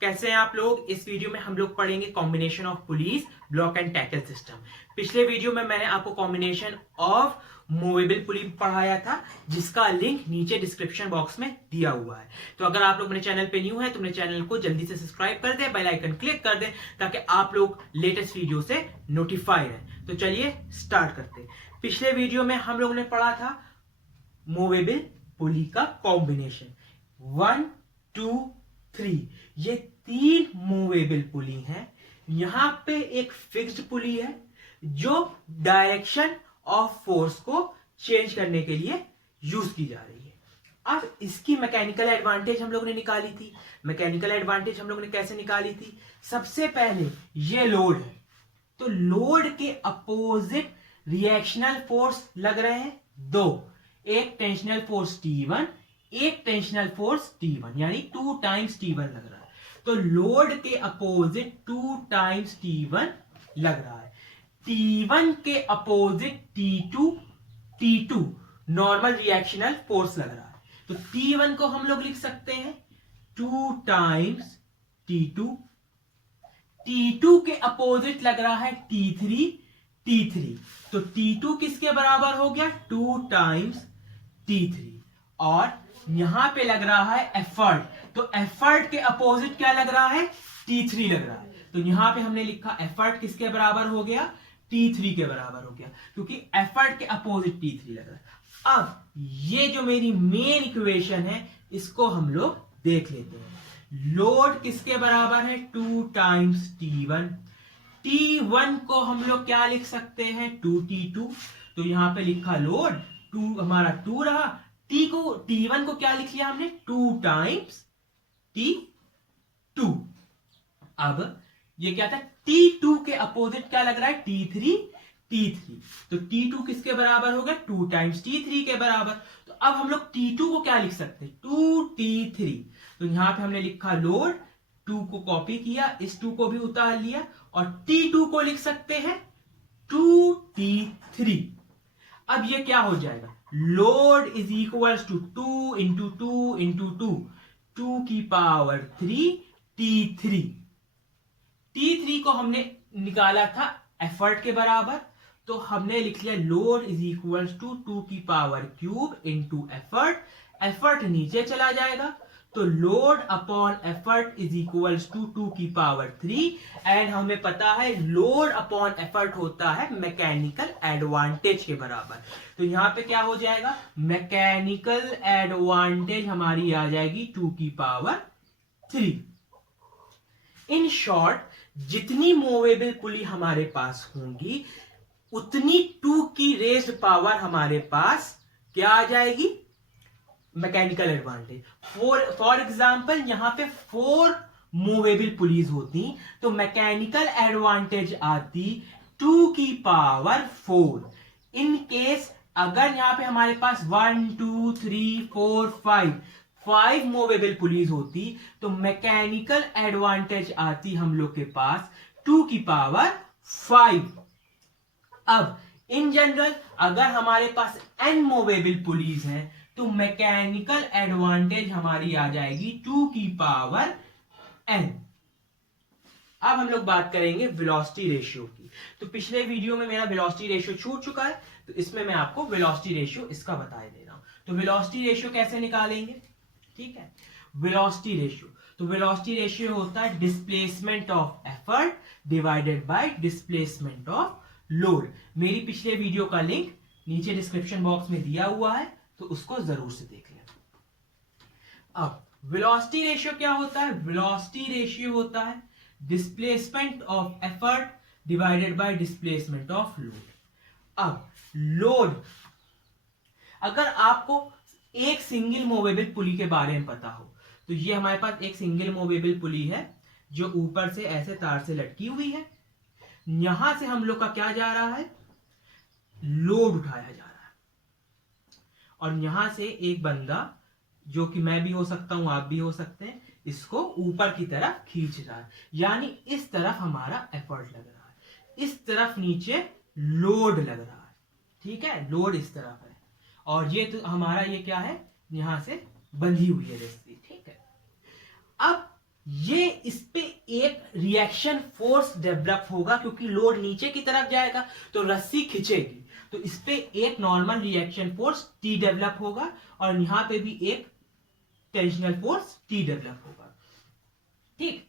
कैसे हैं आप लोग। इस वीडियो में हम लोग पढ़ेंगे combination of pulleys block and tackle system. पिछले वीडियो में मैंने आपको कॉम्बिनेशन ऑफ मूवेबल पुली पढ़ाया था, जिसका लिंक नीचे डिस्क्रिप्शन बॉक्स में दिया हुआ है। तो अगर आप लोग मेरे चैनल पे न्यू है तो मेरे चैनल को जल्दी से सब्सक्राइब कर दें, बेल आइकन क्लिक कर दें ताकि आप लोग लेटेस्ट वीडियो से नोटिफाई रहें। तो चलिए स्टार्ट करते हैं। पिछले वीडियो में हम लोग ने पढ़ा था मूवेबल पुली का कॉम्बिनेशन 1, 2, 3। ये 3 मूवेबल पुली हैं। यहां पे एक फिक्स्ड पुली है जो डायरेक्शन ऑफ फोर्स को चेंज करने के लिए यूज की जा रही है। अब इसकी मैकेनिकल एडवांटेज हम लोग ने निकाली थी। मैकेनिकल एडवांटेज हम लोग ने कैसे निकाली थी? सबसे पहले ये लोड है, तो लोड के अपोजिट रिएक्शनल फोर्स लग रहे हैं दो, एक टेंशनल फोर्स T1, एक टेंशनल फोर्स T1, यानी 2 टाइम्स T1 लग रहा है। तो लोड के अपोजिट 2 टाइम्स T1 लग रहा है। T1 के opposite T2 normal reactional force लग रहा है। तो T1 को हम लोग लिख सकते हैं 2 टाइम्स T2। T2 के अपोजिट लग रहा है T3। तो T2 किसके बराबर हो गया? 2 टाइम्स T3। और यहां पे लग रहा है एफर्ट, तो एफर्ट के अपोजिट क्या लग रहा है? T3 लग रहा है। तो यहां पे हमने लिखा एफर्ट किसके बराबर हो गया? T3 के बराबर हो गया, क्योंकि एफर्ट के अपोजिट T3 लग रहा है। अब ये जो मेरी मेन इक्वेशन है, इसको हम लोग देख लेते हैं। लोड किसके बराबर है? 2 टाइम्स T1। T1 को हम लोग क्या लिख सकते हैं? 2T2। तो यहां पे लिखा लोड 2 हमारा 2 रहा। T1 को क्या लिख लिया हमने? 2 टाइम्स T2। अब ये क्या था? T2 के अपोजिट क्या लग रहा है? T3। तो T2 किसके बराबर होगा? 2 टाइम्स T3 के बराबर। तो अब हम लोग T2 को क्या लिख सकते हैं? 2T3। तो यहां पे हमने लिखा लोड, 2 को कॉपी किया, इस 2 को भी उतार लिया, और T2 को लिख सकते हैं 2T3। अब ये क्या हो जाएगा? Load is equal to 2 into 2 into 2 की पावर 3 T3। T3 को हमने निकाला था एफर्ट के बराबर, तो हमने लिख लिया लोड इज इक्वल टू 2 की power cube into effort. Effort नीचे चला जाएगा, तो load upon effort is equal to 2 की पावर 3। एंड हमें पता है लोड अपॉन एफर्ट होता है मैकेनिकल एडवांटेज के बराबर। तो यहां पे क्या हो जाएगा? मैकेनिकल एडवांटेज हमारी आ जाएगी 2 की पावर 3। इन शॉर्ट, जितनी मूवेबल पुली हमारे पास होंगी, उतनी 2 की रेज्ड पावर हमारे पास क्या आ जाएगी? Mechanical advantage. फॉर एग्जाम्पल यहां पे 4 मूवेबल पुलीज होती, तो मैकेनिकल एडवांटेज आती 2 की पावर 4। इन केस अगर यहां पे हमारे पास 1, 2, 3, 4, 5 मूवेबल पुलीज होती, तो मैकेनिकल एडवांटेज आती हम लोग के पास 2 की पावर 5। अब इन जनरल अगर हमारे पास n मूवेबल पुलीज हैं, तो मैकेनिकल एडवांटेज हमारी आ जाएगी 2 की पावर n। अब हम लोग बात करेंगे वेलोसिटी रेशियो की। तो पिछले वीडियो में मेरा वेलोसिटी रेशियो छूट चुका है, तो इसमें मैं आपको वेलोसिटी रेशियो इसका बता दे रहा हूं। तो वेलोसिटी रेशियो कैसे निकालेंगे? ठीक है, वेलोसिटी रेशियो, तो वेलोसिटी रेशियो होता है displacement of effort divided by displacement of load. मेरी पिछले वीडियो का लिंक नीचे डिस्क्रिप्शन बॉक्स में दिया हुआ है, तो उसको जरूर से देख लें। अब वेलोसिटी रेशियो क्या होता है? वेलोसिटी रेशियो होता है displacement of effort divided by displacement of load. अब लोड, अगर आपको एक सिंगल मूवेबल पुली के बारे में पता हो, तो ये हमारे पास एक सिंगल मूवेबल पुली है जो ऊपर से ऐसे तार से लटकी हुई है। यहां से हम लोग का क्या जा रहा है? लोड उठाया जा रहा है, और यहां से एक बंदा, जो कि मैं भी हो सकता हूं, आप भी हो सकते हैं, इसको ऊपर की तरफ खींच रहा है। यानी इस तरफ हमारा एफर्ट लग रहा है, इस तरफ नीचे लोड लग रहा है। ठीक है, लोड इस तरफ है, और ये तो हमारा ये क्या है? यहां से बंधी हुई है रस्सी। ठीक है, अब ये इस पे एक रिएक्शन फोर्स डेवलप होगा, क्योंकि लोड नीचे की तरफ जाएगा तो रस्सी खिंचेगी, तो इस पे एक normal reaction force T develop होगा और यहां पे भी एक टेंशनल फोर्स टी डेवलप होगा। ठीक,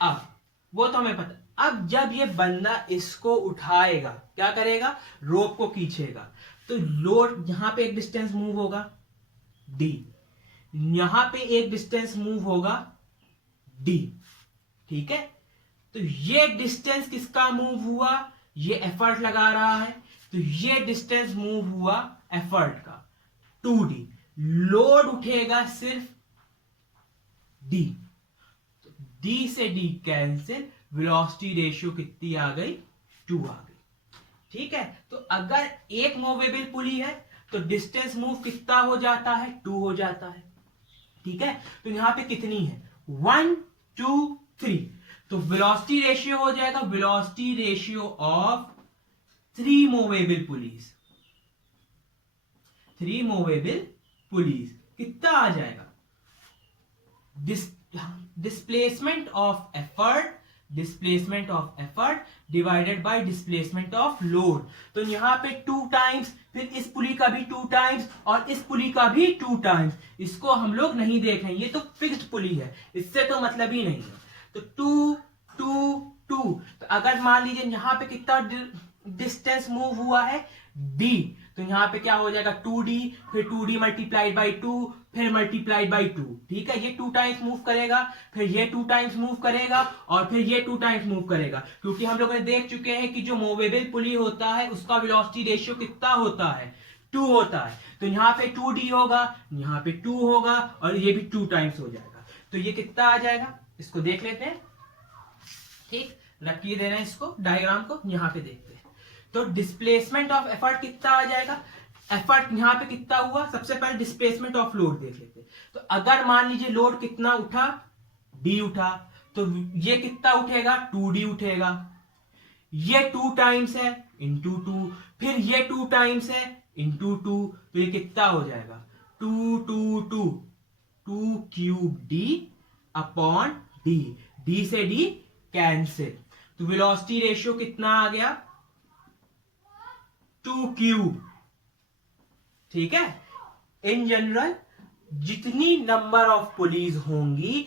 अब वो तो हमें पता। अब जब ये बंदा इसको उठाएगा, क्या करेगा, रोप को खींचेगा, तो लोड यहां पे एक डिस्टेंस मूव होगा डी, यहां पे एक डिस्टेंस मूव होगा डी। ठीक है, तो ये डिस्टेंस किसका मूव हुआ, ये एफर्ट लगा रहा है, तो ये डिस्टेंस मूव हुआ एफर्ट का 2d। लोड उठेगा सिर्फ d, तो d से d कैंसिल, वेलोसिटी रेशियो कितनी आ गई, 2 आ गई। ठीक है, तो अगर एक मूवेबल पुली है तो डिस्टेंस मूव कितना हो जाता है, 2 हो जाता है। ठीक है, तो यहां पे कितनी है, 1 2 3, तो वेलोसिटी रेशियो हो जाएगा velocity ratio of 3 movable pulleys. 3 movable pulleys कितना आ जाएगा, displacement of effort divided by displacement of load. तो यहां पे 2 टाइम्स, फिर इस पुली का भी 2 टाइम्स और इस पुली का भी 2 टाइम्स। इसको हम लोग नहीं देख रहे हैं, ये तो फिक्स्ड पुली है, इससे तो मतलब ही नहीं है। तो 2 2 2, तो अगर मान लीजिए यहां पे कितना डिस्टेंस मूव हुआ है d, तो यहां पे क्या हो जाएगा 2d, फिर 2d मल्टीप्लाइड बाई 2, फिर मल्टीप्लाइड बाई 2। ठीक है, ये 2 टाइम्स मूव करेगा, फिर ये 2 टाइम्स मूव करेगा और फिर ये 2 टाइम्स मूव करेगा, क्योंकि हम लोग ने देख चुके हैं कि जो मूवेबल पुली होता है उसका वेलोसिटी रेशियो कितना होता है, 2 होता है। तो यहां पे 2d होगा, यहां पे 2 होगा और ये भी 2 टाइम्स हो जाएगा। तो ये कितना आ जाएगा, इसको देख लेते हैं। ठीक, रखिए दे रहे हैं इसको, डायग्राम को यहां पे देखते हैं। तो डिस्प्लेसमेंट ऑफ एफर्ट कितना आ जाएगा, एफर्ट यहां पे कितना हुआ, सबसे पहले डिस्प्लेसमेंट ऑफ लोड देख लेते हैं। तो अगर मान लीजिए लोड कितना उठा, d उठा, तो ये कितना उठेगा, 2d उठेगा। ये 2 टाइम्स है इंटू 2, फिर ये 2 टाइम्स है इंटू 2, तो ये कितना हो जाएगा 2 2 2 2 cube d upon d, d से d कैंसिल, तो वेलोसिटी रेशियो कितना आ गया, 2 क्यूब। ठीक है, इन जनरल जितनी नंबर ऑफ पुलीज होंगी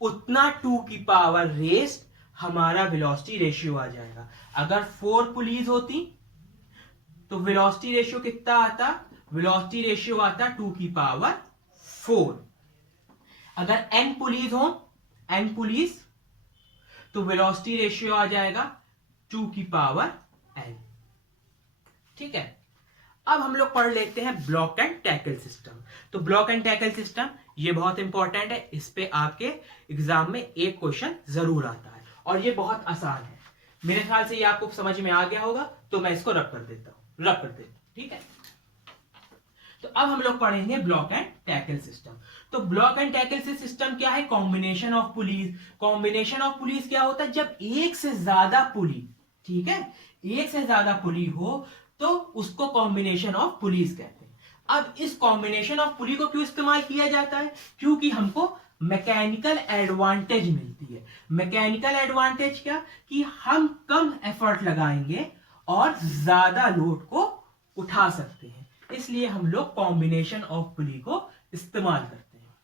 उतना 2 की पावर रेस्ट हमारा वेलोसिटी रेशियो आ जाएगा। अगर 4 पुलीज होती तो वेलोसिटी रेशियो कितना आता, वेलोसिटी रेशियो आता 2 की पावर 4। अगर n पुलीज हो, n पुलीज, तो वेलोसिटी रेशियो आ जाएगा 2 की पावर n। ठीक है, अब हम लोग पढ़ लेते हैं ब्लॉक एंड टैकल सिस्टम। तो ब्लॉक एंड टैकल सिस्टम ये बहुत इंपॉर्टेंट है, इस पे आपके एग्जाम में एक क्वेश्चन जरूर आता है और ये बहुत आसान है। मेरे ख्याल से ये आपको समझ में आ गया होगा, तो मैं इसको रब कर देता हूं। ठीक है, तो अब हम लोग पढ़ेंगे ब्लॉक एंड टैकल सिस्टम। तो ब्लॉक एंड टैकल सिस्टम क्या है, combination of pulleys. Combination of pulleys क्या होता है, जब एक से ज्यादा पुली, ठीक है, एक से ज्यादा पुली हो तो उसको कॉम्बिनेशन ऑफ पुलीज कहते हैं। अब इस कॉम्बिनेशन ऑफ पुली को क्यों इस्तेमाल किया जाता है, क्योंकि हमको मैकेनिकल एडवांटेज मिलती है। मैकेनिकल एडवांटेज क्या, कि हम कम एफर्ट लगाएंगे और ज्यादा लोड को उठा सकते हैं, इसलिए हम लोग कॉम्बिनेशन ऑफ पुली को इस्तेमाल करते हैं।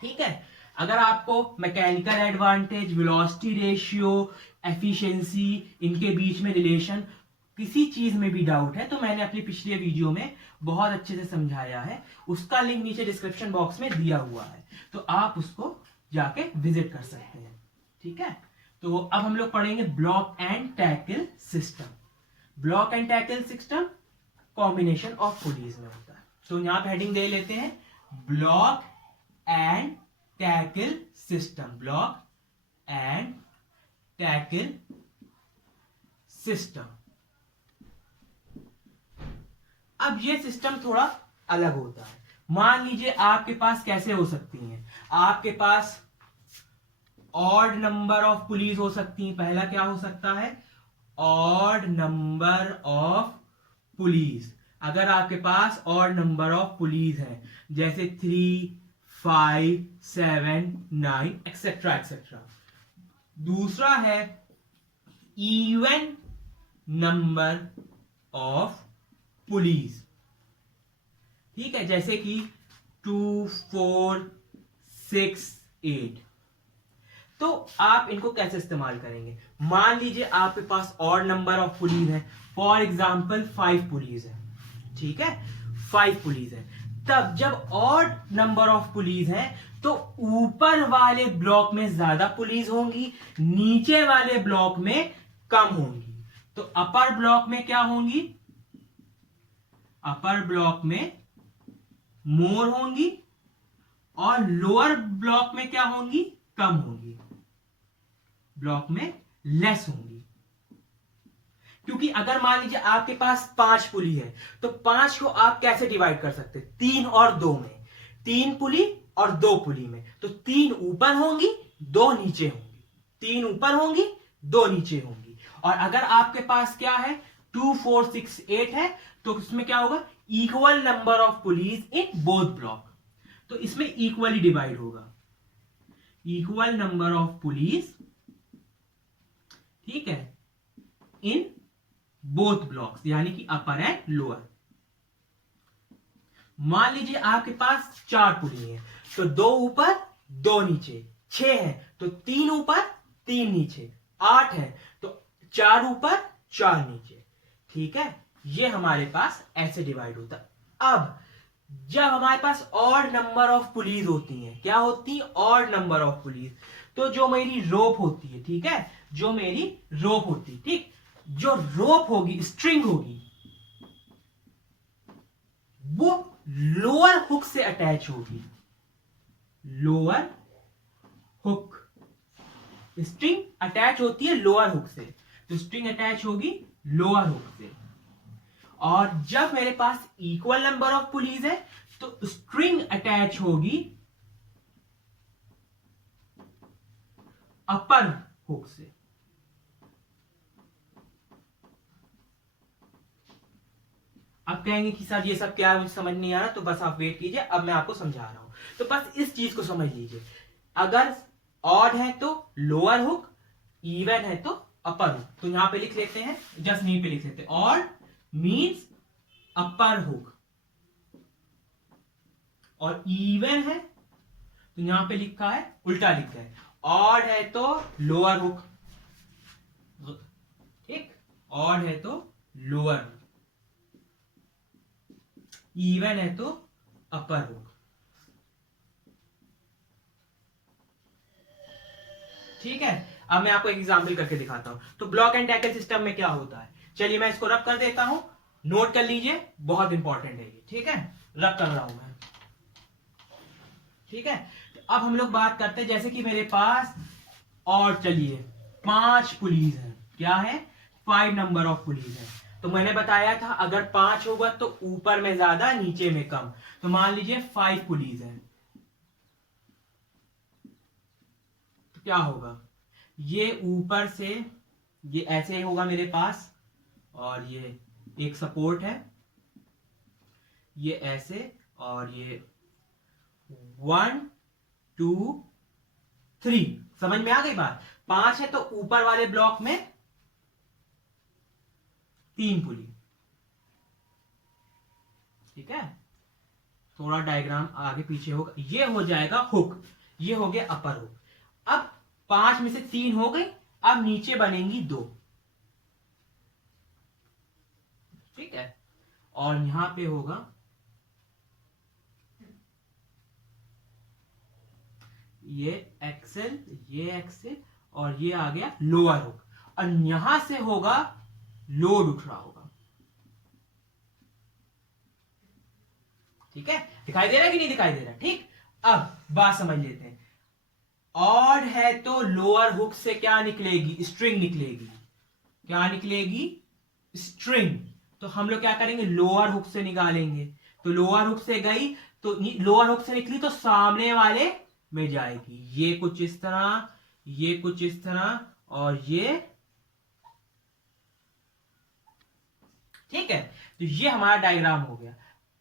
ठीक है, अगर आपको mechanical advantage, velocity ratio, efficiency, इनके बीच में रिलेशन, किसी चीज में भी डाउट है तो मैंने अपनी पिछले वीडियो में बहुत अच्छे से समझाया है, उसका लिंक नीचे डिस्क्रिप्शन बॉक्स में दिया हुआ है, तो आप उसको जाके विजिट कर सकते हैं। ठीक है, तो अब हम लोग पढ़ेंगे block and tackle system. Block and tackle system combination of pulleys में होता है। तो यहां पे हेडिंग दे लेते हैं, block and tackle system. Block and tackle system. अब ये सिस्टम थोड़ा अलग होता है। मान लीजिए आपके पास कैसे हो सकती हैं, आपके पास ऑड नंबर ऑफ पुलीज हो सकती हैं। पहला क्या हो सकता है, ऑड नंबर ऑफ पुलीज। अगर आपके पास ऑड नंबर ऑफ पुलीज है, जैसे 3 5 7 9 एक्सेट्रा एक्सेट्रा। दूसरा है इवन नंबर ऑफ पुलीज, ठीक है, जैसे कि 2 4 6 8। तो आप इनको कैसे इस्तेमाल करेंगे? मान लीजिए आपके पास और नंबर ऑफ पुलीज है, फॉर एग्जाम्पल 5 पुलीज है, ठीक है, 5 पुलीज है। तब जब और नंबर ऑफ पुलीज है तो ऊपर वाले ब्लॉक में ज्यादा पुलिस होंगी, नीचे वाले ब्लॉक में कम होंगी। तो अपर ब्लॉक में क्या होंगी? अपर ब्लॉक में मोर होंगी और लोअर ब्लॉक में क्या होंगी? कम होंगी, ब्लॉक में लेस होंगी। क्योंकि अगर मान लीजिए आपके पास 5 पुली है तो 5 को आप कैसे डिवाइड कर सकते हैं? 3 और 2 में, 3 पुली और 2 पुली में। तो 3 ऊपर होंगी, 2 नीचे होंगी, 3 ऊपर होंगी, 2 नीचे होंगी। और अगर आपके पास क्या है? 2 4 6 8 है, तो उसमें क्या होगा? Equal number of police in both block. तो इसमें इक्वली डिवाइड होगा, इक्वल नंबर ऑफ पुलिस, ठीक है, इन बोथ ब्लॉक्स, यानी कि अपर एंड लोअर। मान लीजिए आपके पास 4 पुली है तो 2 ऊपर 2 नीचे। 6 है तो 3 ऊपर 3 नीचे। 8 है तो 4 ऊपर 4 नीचे, ठीक है। ये हमारे पास ऐसे डिवाइड होता है। अब जब हमारे पास ऑड नंबर ऑफ पुलिस होती है, क्या होती है? Odd number of police. तो जो मेरी रोप होती है, ठीक है, जो मेरी रोप होती है, ठीक, जो रोप होगी, स्ट्रिंग होगी, वो लोअर हुक से अटैच होगी। लोअर हुक, स्ट्रिंग अटैच होती है लोअर हुक से, तो स्ट्रिंग अटैच होगी लोअर हुक से। और जब मेरे पास इक्वल नंबर ऑफ पुलीज है तो स्ट्रिंग अटैच होगी अपर हुक से। आप कहेंगे कि सर ये सब क्या है, मुझे समझ नहीं आ रहा, तो बस आप वेट कीजिए, अब मैं आपको समझा रहा हूं। तो बस इस चीज को समझ लीजिए, अगर ऑड है तो लोअर हुक, इवन है तो अपर हुक। तो यहां पे लिख लेते हैं, जस्ट नी पे लिख लेते हैं, ऑड मीन्स अपर हुक, और इवन है तो यहां पे लिखा है, उल्टा लिखा है, ऑड है तो लोअर हुक, ठीक, ऑड है तो लोअर हुक, इवन है तो अपर हुक, ठीक है। अब मैं आपको एक एग्जांपल करके दिखाता हूं। तो ब्लॉक एंड टैकल सिस्टम में क्या होता है, चलिए मैं इसको रब कर देता हूं, नोट कर लीजिए, बहुत इंपॉर्टेंट है ये, ठीक है, रब कर रहा हूं मैं, ठीक है। तो अब हम लोग बात करते हैं, जैसे कि मेरे पास, और चलिए 5 पुलिस है, क्या है? 5 नंबर ऑफ पुलिस है। तो मैंने बताया था अगर 5 होगा तो ऊपर में ज्यादा, नीचे में कम। तो मान लीजिए 5 पुलिस है, तो क्या होगा? ये ऊपर से ये ऐसे होगा मेरे पास, और ये एक सपोर्ट है, ये ऐसे, और ये 1 2 3। समझ में आ गई बात? 5 है तो ऊपर वाले ब्लॉक में 3 पुली, ठीक है। थोड़ा डायग्राम आगे पीछे होगा, ये हो जाएगा हुक, ये हो गया अपर हुक। अब 5 में से 3 हो गई, अब नीचे बनेंगी 2, ठीक है। और यहां पे होगा ये एक्सेल, ये एक्सेल, और ये आ गया लोअर हुक, और यहां से होगा लोड उठ रहा होगा, ठीक है। दिखाई दे रहा है कि नहीं दिखाई दे रहा? ठीक। अब बात समझ लेते हैं, ऑड है तो लोअर हुक से क्या निकलेगी? स्ट्रिंग निकलेगी। क्या निकलेगी? स्ट्रिंग। तो हम लोग क्या करेंगे? लोअर हुक से निकालेंगे। तो लोअर हुक से गई, तो लोअर हुक से निकली तो सामने वाले में जाएगी, ये कुछ इस तरह, ये कुछ इस तरह, और ये, ठीक है। तो ये हमारा डायग्राम हो गया।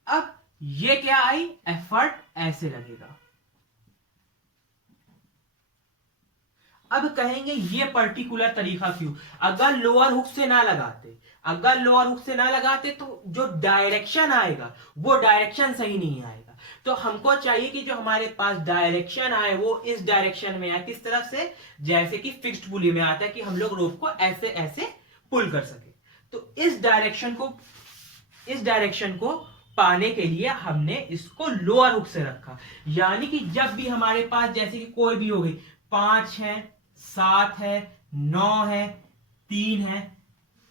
अब ये क्या आई? एफर्ट ऐसे लगेगा, अब कहेंगे ये पर्टिकुलर तरीका क्यों? अगर लोअर हुक से ना लगाते, अगर लोअर हुक से ना लगाते तो जो डायरेक्शन आएगा वो डायरेक्शन सही नहीं आएगा। तो हमको चाहिए कि जो हमारे पास डायरेक्शन आए वो इस डायरेक्शन में आए। किस तरफ से? जैसे कि फिक्स्ड पुली में आता है कि हम लोग रोप को ऐसे ऐसे पुल कर सके। तो इस डायरेक्शन को पाने के लिए हमने इसको लोअर हुक से रखा। यानी कि जब भी हमारे पास जैसे कि कोई भी हो गई 5 है, 7 है, 9 है, 3 है,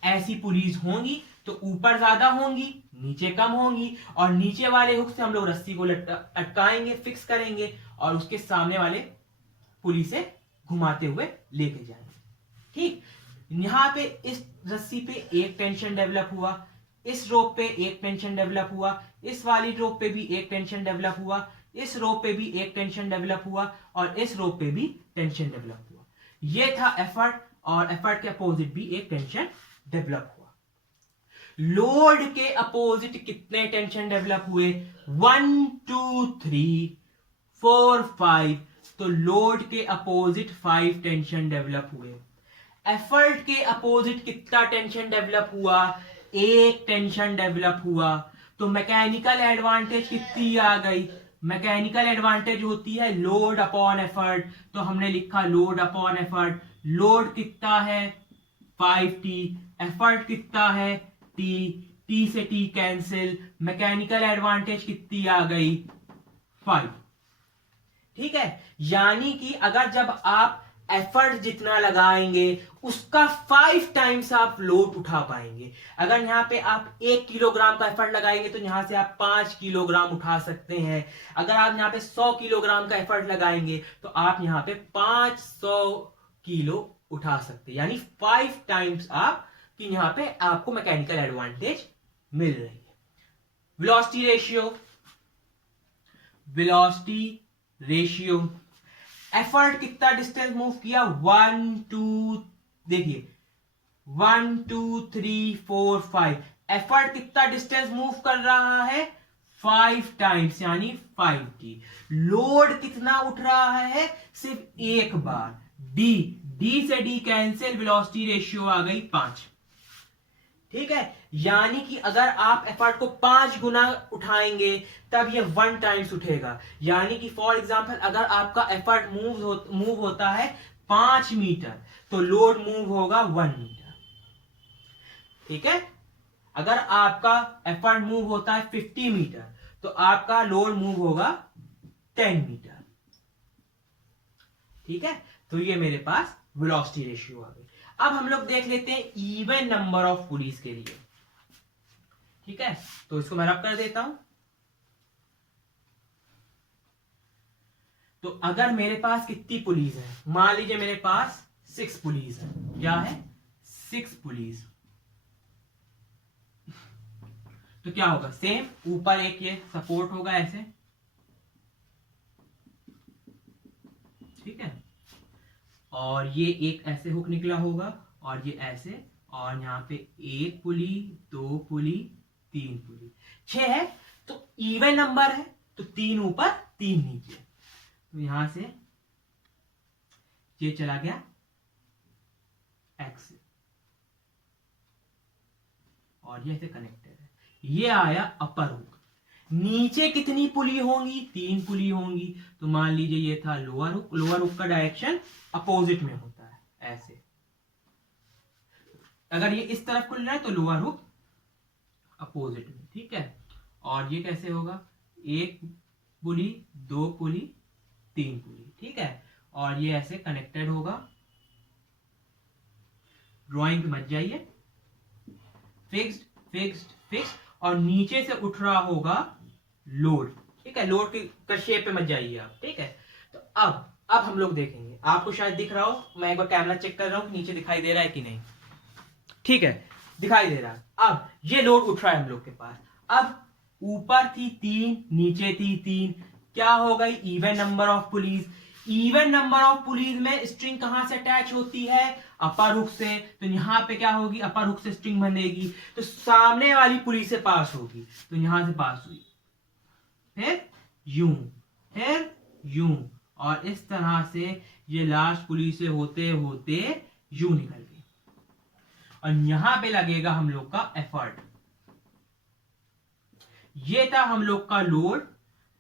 ऐसी पुलीज होंगी तो ऊपर ज्यादा होंगी, नीचे कम होंगी, और नीचे वाले हुक से हम लोग रस्सी को अटकाएंगे, फिक्स करेंगे और उसके सामने वाले पुली से घुमाते हुए लेके जाएंगे। ठीक, यहां पे इस रस्सी पे एक टेंशन डेवलप हुआ, इस रोप पे एक टेंशन डेवलप हुआ, इस वाली रोप पे भी एक टेंशन डेवलप हुआ, इस रोप पे भी एक टेंशन डेवलप हुआ, और इस रोप पे भी टेंशन डेवलप हुआ। ये था एफर्ट, और एफर्ट के अपोजिट भी एक टेंशन डेवलप हुआ। लोड के अपोजिट कितने टेंशन डेवलप हुए? 1 2 3 4 5। तो लोड के अपोजिट 5 टेंशन डेवलप हुए। एफर्ट के अपोजिट कितना टेंशन डेवलप हुआ? एक टेंशन डेवलप हुआ। तो मैकेनिकल एडवांटेज कितनी आ गई? मैकेनिकल एडवांटेज होती है लोड अपॉन एफर्ट। तो हमने लिखा लोड अपॉन एफर्ट। लोड कितना है? 5t। एफर्ट कितना है? t। t से t कैंसिल। मैकेनिकल एडवांटेज कितनी आ गई? 5। ठीक है, यानी कि अगर जब आप एफर्ट जितना लगाएंगे उसका 5 टाइम्स आप लोड उठा पाएंगे। अगर यहां पे आप 1 किलोग्राम का एफर्ट लगाएंगे तो यहां से आप 5 किलोग्राम उठा सकते हैं। अगर आप यहां पे 100 किलोग्राम का एफर्ट लगाएंगे तो आप यहां पे 500 किलो उठा सकते हैं। यानी 5 टाइम्स आप कि यहां पे आपको मैकेनिकल एडवांटेज मिल रही है। Velocity ratio, velocity ratio, effort कितना डिस्टेंस मूव किया? 1 2, देखिए 1 2 3 4 5। एफर्ट कितना डिस्टेंस मूव कर रहा है? 5 टाइम्स, यानी 5t। लोड कितना उठ रहा है? सिर्फ एक बार, d। d से d कैंसिल, वेलोसिटी रेशियो आ गई 5। ठीक है, यानी कि अगर आप एफर्ट को 5 गुना उठाएंगे तब ये 1 टाइम्स उठेगा। यानी कि फॉर एग्जांपल अगर आपका एफर्ट मूव होता है 5 मीटर तो लोड मूव होगा 1 मीटर। ठीक है, अगर आपका एफर्ट मूव होता है 50 मीटर तो आपका लोड मूव होगा 10 मीटर। ठीक है, तो ये मेरे पास वेलोसिटी रेशियो आ गई। अब हम लोग देख लेते हैं इवन नंबर ऑफ पुलीज के लिए। ठीक है, तो इसको मैं रब कर देता हूं। तो अगर मेरे पास कितनी पुलीज है? मान लीजिए मेरे पास 6 पुलीज है। क्या है? 6 पुलीज। तो क्या होगा? सेम, ऊपर एक ये सपोर्ट होगा ऐसे। ठीक है, और ये एक ऐसे हुक निकला होगा और ये ऐसे, और यहां पे 1 पुली, 2 पुली, 3 पुली, 6 है। तो इवन नंबर है तो 3 ऊपर 3 नीचे। तो यहां से ये चला गया एक्स और ये ऐसे कनेक्टेड है। ये आया अपर हुक। नीचे कितनी पुली होंगी? 3 पुली होंगी। तो मान लीजिए ये था लोअर हुक। लोअर हुक का डायरेक्शन अपोजिट में होता है ऐसे। अगर ये इस तरफ खुल रहा है तो लोअर हुक अपोजिट में। ठीक है, और ये कैसे होगा? 1 पुली, 2 पुली, 3 पुली। ठीक है, और ये ऐसे कनेक्टेड होगा। ड्राइंग पे मत जाइए। फिक्स्ड फिक्स्ड फिक्स्ड, और नीचे से उठ रहा होगा लोड। ठीक है, लोड के शेप पे मत जाइए आप। ठीक है, तो अब हम लोग देखेंगे। आपको शायद दिख रहा हो, मैं एक बार कैमरा चेक कर रहा हूं नीचे दिखाई दे रहा है कि नहीं। ठीक है, दिखाई दे रहा है। अब ये लोड उठ रहा है हम लोग के पास। अब ऊपर थी 3, नीचे थी 3। क्या हो गई? Even number of pulleys. Even number of pulleys में स्ट्रिंग कहां से अटैच होती है? अपर हुक से। तो यहां पे क्या होगी? अपर हुक से स्ट्रिंग बंधेगी तो सामने वाली पुली से पास होगी। तो यहां से पास हुई, फिर यूं, फिर यूं, और इस तरह से ये लास्ट पुली से होते होते यू निकल गई, और यहां पे लगेगा हम लोग का एफर्ट। ये था हम लोग का लोड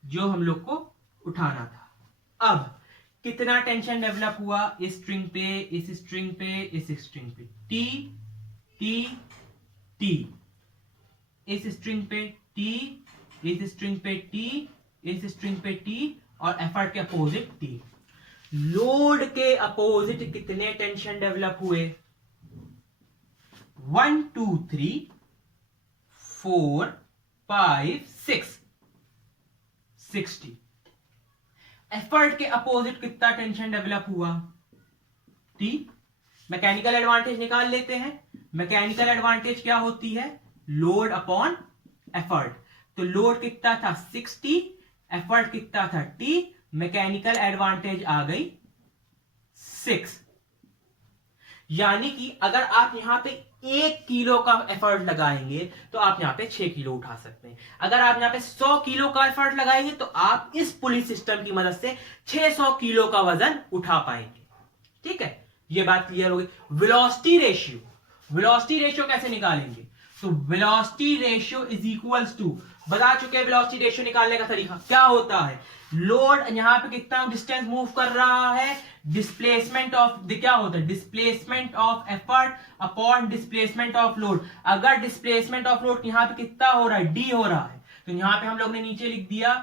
जो हम लोग को उठाना था। अब कितना टेंशन डेवलप हुआ इस स्ट्रिंग पे, इस स्ट्रिंग पे, इस स्ट्रिंग पे, टी टी टी, इस स्ट्रिंग पे टी, इस स्ट्रिंग पे टी, इस स्ट्रिंग पे टी, और एफर्ट के अपोजिट टी। लोड के अपोजिट कितने टेंशन डेवलप हुए? 1 2 3 4 5 6 60। एफर्ट के अपोजिट कितना टेंशन डेवलप हुआ? टी। मैकेनिकल एडवांटेज निकाल लेते हैं। मैकेनिकल एडवांटेज क्या होती है? Load upon effort. तो लोड कितना था? 60, एफर्ट कितना था? टी। मैकेनिकल एडवांटेज आ गई 6। यानी कि अगर आप यहां पे 1 किलो का एफर्ट लगाएंगे तो आप यहां पे 6 किलो उठा सकते हैं। अगर आप यहां पे 100 किलो का एफर्ट लगाएंगे तो आप इस पुली सिस्टम की मदद से 600 किलो का वजन उठा पाएंगे। ठीक है, ये बात क्लियर हो गई। वेलोसिटी रेशियो, वेलोसिटी रेशियो कैसे निकालेंगे? तो velocity ratio is equals to, बता चुके हैं वेलोसिटी रेशियो निकालने का तरीका क्या होता है। लोड यहां पे कितना डिस्टेंस मूव कर रहा है, डिस्प्लेसमेंट ऑफ, क्या होता है? Displacement of effort upon displacement of load. अगर डिस्प्लेसमेंट ऑफ लोड यहां पे कितना हो रहा है? डी हो रहा है, तो यहां पे हम लोग ने नीचे लिख दिया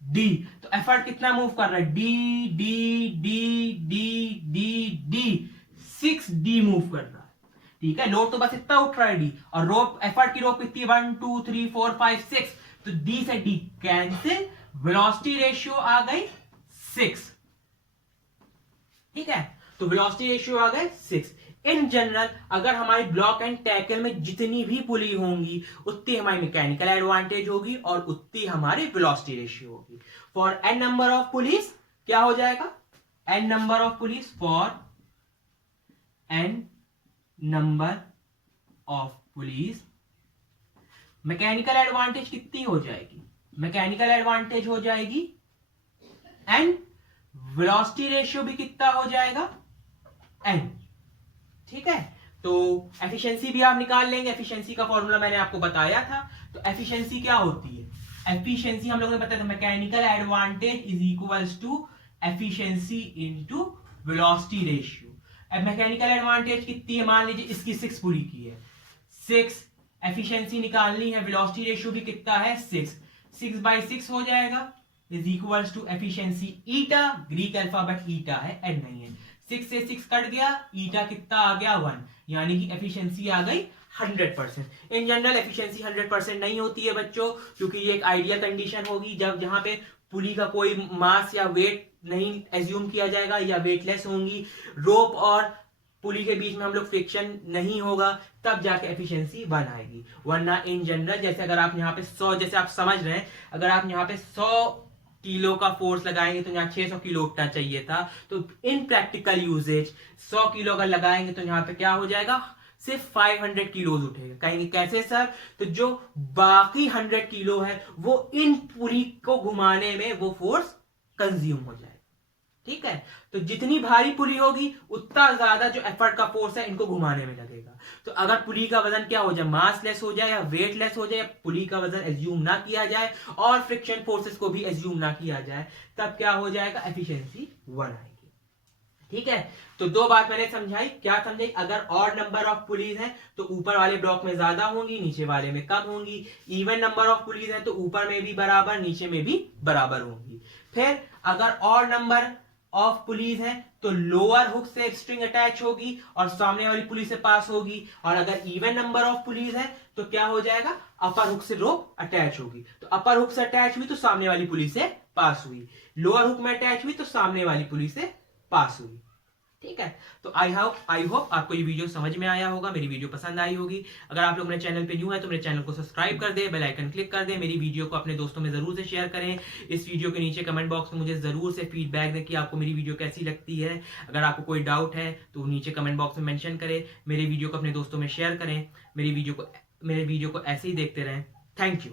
डी। तो एफर्ट कितना मूव कर रहा है? D D D D D D, 6 D move कर रहा है। ठीक है, लोड तो बस इतना उठ रहा है डी, और रोप एफर्ट की रोप कितनी? 1 2 3 4 5 6, तो डी से डी कैंसिल, वेलोसिटी रेशियो आ गई 6। ठीक है, तो वेलोसिटी रेशियो आ गए 6। इन जनरल अगर हमारी ब्लॉक एंड टैकल में जितनी भी पुली होंगी उतनी हमारी मैकेनिकल एडवांटेज होगी और उतनी हमारी वेलोसिटी रेशियो होगी। For n number of pulleys क्या हो जाएगा? N number of pulleys, for n number of pulleys mechanical advantage कितनी हो जाएगी? मैकेनिकल एडवांटेज हो जाएगी एन, वेलोसिटी रेशियो भी कितना हो जाएगा? एन। ठीक है, तो एफिशिएंसी भी आप निकाल लेंगे। एफिशिएंसी का फॉर्मूला मैंने आपको बताया था। तो एफिशिएंसी क्या होती है? एफिशिएंसी हम लोगों ने बताया था, mechanical advantage is equals to efficiency into velocity ratio. अब मैकेनिकल एडवांटेज कितनी है? मान लीजिए इसकी 6 पूरी की है, 6 एफिशिएंसी निकालनी है, वेलोसिटी रेशियो भी कितना है? 6/6 हो जाएगा, is equals to efficiency eta, Greek alphabet eta है, एड नहीं है। 6 से 6 कट गया, ईटा कितना आ गया? 1, यानी कि एफिशिएंसी आ गई 100%। इन जनरल एफिशिएंसी 100% नहीं होती है बच्चों, क्योंकि ये एक आइडियल कंडीशन होगी जब जहां पे पुली का कोई मास या वेट नहीं एज्यूम किया जाएगा या वेटलेस होंगी, रोप और पुली के बीच में हम लोग फ्रिक्शन नहीं होगा, तब जाके एफिशिएंसी 1 आएगी। वरना इन जनरल जैसे अगर आप यहाँ पे 100, जैसे आप समझ रहे हैं, अगर आप यहाँ पे 100 किलो का फोर्स लगाएंगे तो यहाँ 600 किलो उठना चाहिए था। तो इन प्रैक्टिकल यूजेज 100 किलो अगर लगाएंगे तो यहाँ पे क्या हो जाएगा? सिर्फ 500 किलो उठेगा। कहेंगे कैसे सर? तो जो बाकी 100 किलो है वो इन पुली को घुमाने में वो फोर्स कंज्यूम हो जाएगा। ठीक है, तो जितनी भारी पुली होगी उतना ज्यादा जो एफर्ट का फोर्स है इनको घुमाने में लगेगा। तो अगर पुली का वजन क्या हो जाए? मास लेस हो जाए या वेट लेस हो जाए, पुली का वजन एज्यूम ना किया जाए और फ्रिक्शन फोर्सेस को भी एज्यूम ना किया जाए, तब क्या हो जाएगा? एफिशिएंसी 1 आएगी। ठीक है, तो 2 बात मैंने समझाई। क्या समझाई? अगर ऑड नंबर ऑफ पुलीज है तो ऊपर वाले ब्लॉक में ज्यादा होंगी, नीचे वाले में कम होंगी। इवन नंबर ऑफ पुलीज है तो ऊपर में भी बराबर, नीचे में भी बराबर होंगी। फिर अगर ऑड नंबर ऑफ पुलीज है तो लोअर हुक से एक स्ट्रिंग अटैच होगी और सामने वाली पुली से पास होगी, और अगर इवन नंबर ऑफ पुलीज है तो क्या हो जाएगा? अपर हुक से रोप अटैच होगी। तो अपर हुक से अटैच हुई तो सामने वाली पुली से पास हुई, लोअर हुक में अटैच हुई तो सामने वाली पुली से पास हुई। ठीक है, तो आई होप आपको ये वीडियो समझ में आया होगा, मेरी वीडियो पसंद आई होगी। अगर आप लोग मेरे चैनल पे न्यू है तो मेरे चैनल को सब्सक्राइब कर दे, बेल आइकन क्लिक कर दे, मेरी वीडियो को अपने दोस्तों में जरूर से शेयर करें। इस वीडियो के नीचे कमेंट बॉक्स में मुझे जरूर से फीडबैक दें कि आपको मेरी वीडियो कैसी लगती है। अगर आपको कोई डाउट है तो नीचे कमेंट बॉक्स में मेंशन करें। मेरी वीडियो को अपने दोस्तों में शेयर करें। मेरे वीडियो को ऐसे ही देखते रहें। Thank you.